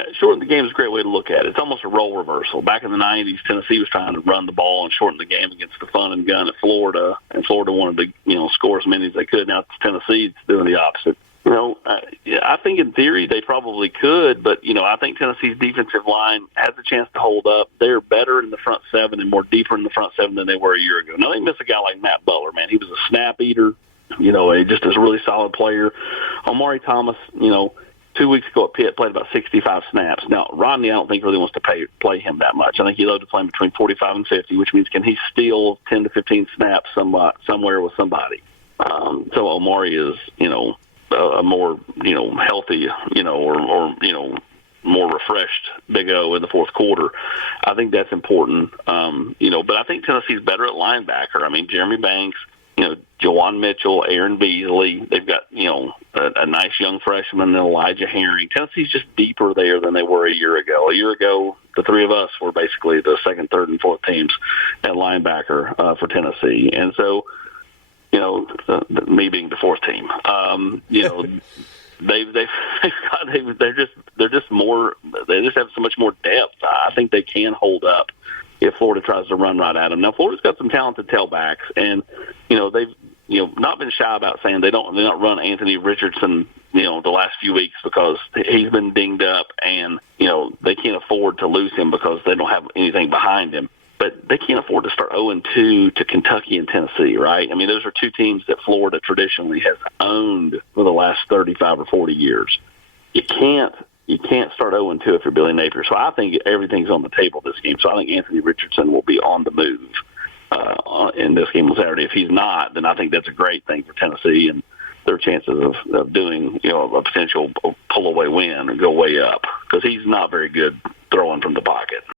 Yeah, shorten the game is a great way to look at it. It's almost a role reversal. Back in the 90s, Tennessee was trying to run the ball and shorten the game against the fun and gun at Florida, and Florida wanted to, score as many as they could. Now it's Tennessee doing the opposite. I think in theory they probably could, but, I think Tennessee's defensive line has a chance to hold up. They're better in the front seven and more deeper in the front seven than they were a year ago. Now, they miss a guy like Matt Butler, man. He was a snap eater, just as a really solid player. Omari Thomas, 2 weeks ago at Pitt, played about 65 snaps. Now, Rodney, I don't think really wants to play him that much. I think he loves to play him between 45 and 50, which means can he steal 10 to 15 snaps somewhere with somebody? So Omari is, a more, healthy, or more refreshed Big O in the fourth quarter. I think that's important. But I think Tennessee's better at linebacker. I mean, Jeremy Banks, Jawan Mitchell, Aaron Beasley. They've got, a nice young freshman, Elijah Herring. Tennessee's just deeper there than they were a year ago. A year ago, the three of us were basically the second, third, and fourth teams at linebacker for Tennessee. And so, me being the fourth team, they're just more. They just have so much more depth. I think they can hold up if Florida tries to run right at them. Now, Florida's got some talented tailbacks, and they've not been shy about saying they don't run Anthony Richardson the last few weeks because he's been dinged up, and they can't afford to lose him because they don't have anything behind him. But they can't afford to start 0-2 to Kentucky and Tennessee, right? I mean, those are two teams that Florida traditionally has owned for the last 35 or 40 years. You can't start 0-2 if you're Billy Napier. So I think everything's on the table this game. So I think Anthony Richardson will be on the move in this game on Saturday. If he's not, then I think that's a great thing for Tennessee and their chances of doing, a potential pull-away win and go way up because he's not very good